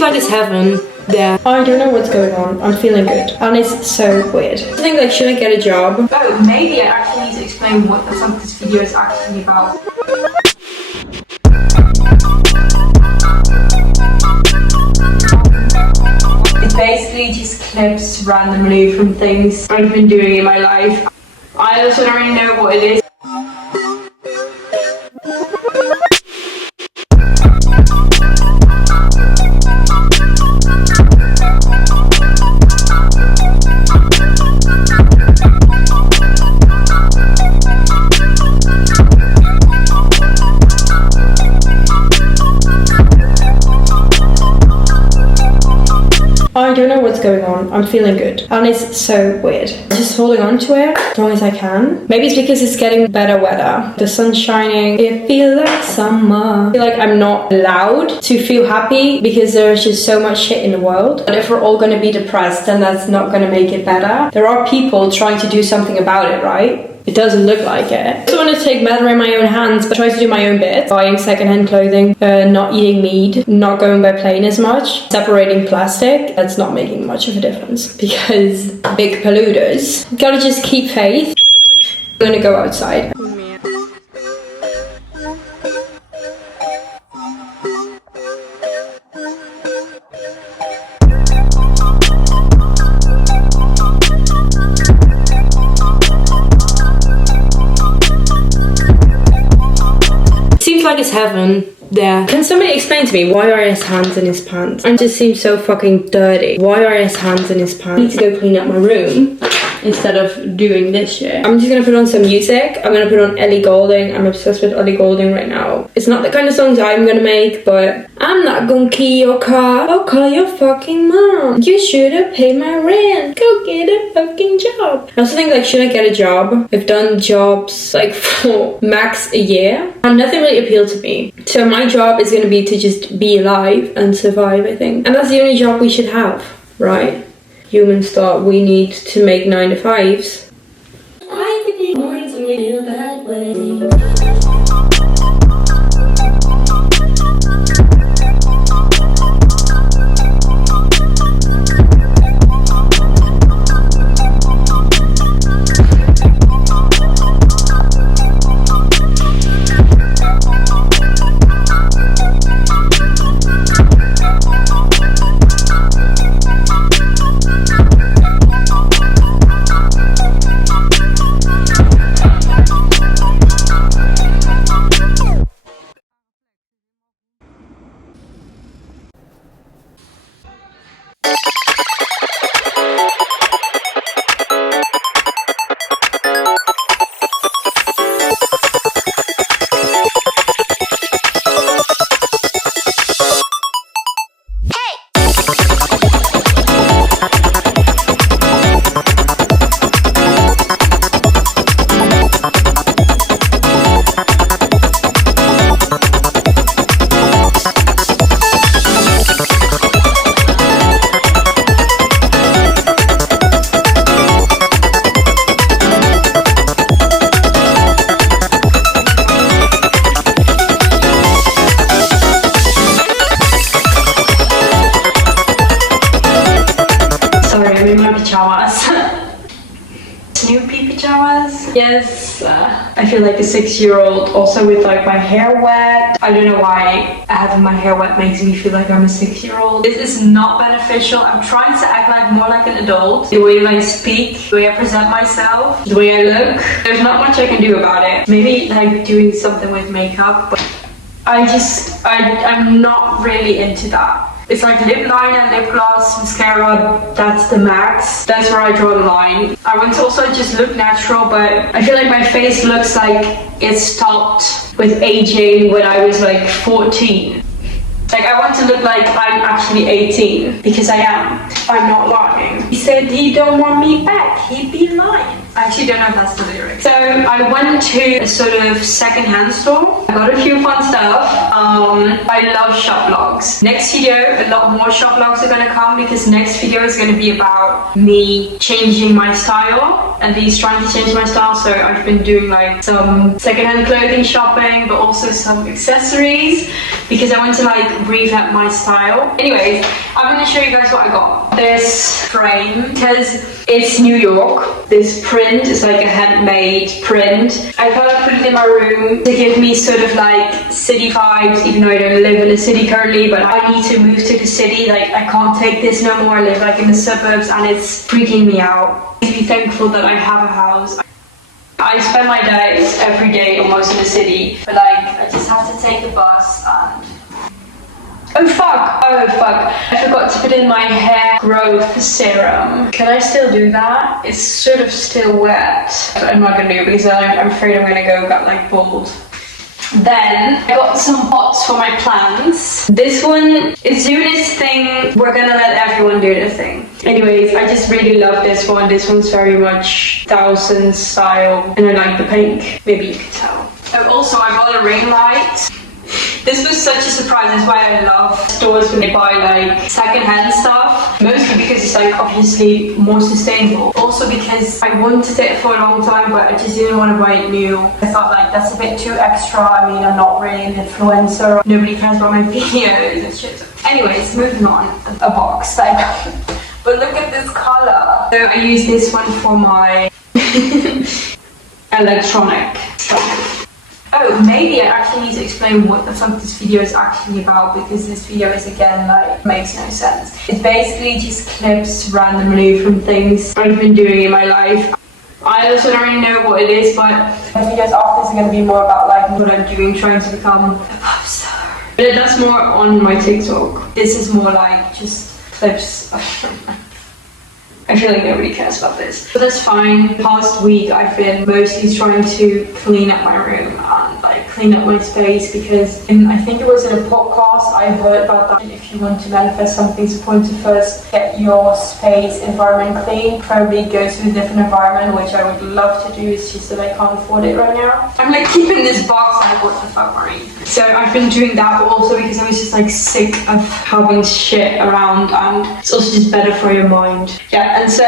Seems like it's heaven there. I don't know what's going on. I'm feeling good. And it's so weird. I think like, should I get a job? Oh, maybe I actually need to explain what the fuck this video is actually about. It's basically just clips randomly from things I've been doing in my life. I also don't really know what it is. I don't know what's going on. I'm feeling good. And it's so weird. Just holding on to it as long as I can. Maybe it's because it's getting better weather. The sun's shining. It feels like summer. I feel like I'm not allowed to feel happy because there's just so much shit in the world. But if we're all going to be depressed, then that's not going to make it better. There are people trying to do something about it, right? It doesn't look like it. I also want to take matter in my own hands, but try to do my own bit. Buying secondhand clothing, not eating meat, not going by plane as much, separating plastic. That's not making much of a difference because big polluters. Gotta just keep faith. I'm gonna go outside. Like it's heaven there. Can somebody explain to me why are his hands in his pants? It just seems so fucking dirty. Why are his hands in his pants? I need to go clean up my room instead of doing this shit. I'm just gonna put on some music. I'm gonna put on Ellie Goulding. I'm obsessed with Ellie Goulding right now. It's not the kind of songs I'm gonna make, but I'm not gonna key your car. I'll call your fucking mom. You should have paid my rent. Go get a fucking job. I also think like, should I get a job? I've done jobs like for max a year and nothing really appealed to me. So my job is gonna be to just be alive and survive, I think. And that's the only job we should have, right? Humans thought we need to make 9 to 5s. I could be more to feel that way. Snoopy pajamas. Yes, I feel like a 6-year-old. Also with like my hair wet. I don't know why having my hair wet makes me feel like I'm a 6-year-old. This is not beneficial. I'm trying to act like more like an adult. The way I speak, the way I present myself, the way I look. There's not much I can do about it. Maybe like doing something with makeup, but I'm not really into that. It's like lip liner, lip gloss, mascara, that's the max. That's where I draw the line. I want to also just look natural, but I feel like my face looks like it stopped with aging when I was like 14. Like I want to look like I'm actually 18, because I am. I'm not lying. He said he don't want me back, he'd be lying. I actually don't know if that's the lyric. So I went to a sort of second-hand store. I got a few fun stuff. I love shop vlogs. Next video, a lot more shop vlogs are gonna come because next video is gonna be about me changing my style, at least trying to change my style. So I've been doing like some second-hand clothing shopping, but also some accessories because I want to like revamp my style. Anyways, I'm gonna show you guys what I got. This frame, because it's New York. This print is like a handmade print. I thought I'd put it in my room to give me sort of like city vibes, even though I don't live in a city currently, but I need to move to the city. Like I can't take this no more. I live like in the suburbs and it's freaking me out. I'm be thankful that I have a house. I spend my days every day almost in the city, but like I just have to take the bus and oh fuck, I forgot to put in my hair growth serum. Can I still do that? It's sort of still wet. I'm not gonna do it because I'm afraid I'm gonna go get like bald. Then I got some pots for my plants. This one is doing its thing. We're gonna let everyone do their thing. Anyways, I just really love this one. This one's very much 1000s style and I like the pink. Maybe you can tell. Oh, also I got a ring light. This was such a surprise. That's why I love stores when they buy like second-hand stuff. Mostly because it's like obviously more sustainable. Also because I wanted it for a long time, but I just didn't want to buy it new. I thought like that's a bit too extra. I mean, I'm not really an influencer. Nobody cares about my videos and shit. Anyways, moving on. A box that I got. But look at this color. So I use this one for my electronic stuff. Oh, maybe I actually need to explain what the fuck this video is actually about because this video is again like makes no sense. It basically just clips randomly from things I've been doing in my life. I also don't really know what it is, but the videos after this are going to be more about like what I'm doing, trying to become a pop star. But that's more on my TikTok. This is more like just clips. I feel like nobody cares about this. But that's fine. Past week I've been mostly trying to clean up my room and like clean up my space because I think it was in a podcast I heard about that. If you want to manifest something, it's important to first get your space environment clean. Probably go to a different environment, which I would love to do. It's just that I can't afford it right now. I'm like keeping this box like what the fuck, Marie? So I've been doing that, but also because I was just like sick of having shit around and it's also just better for your mind. Yeah, and so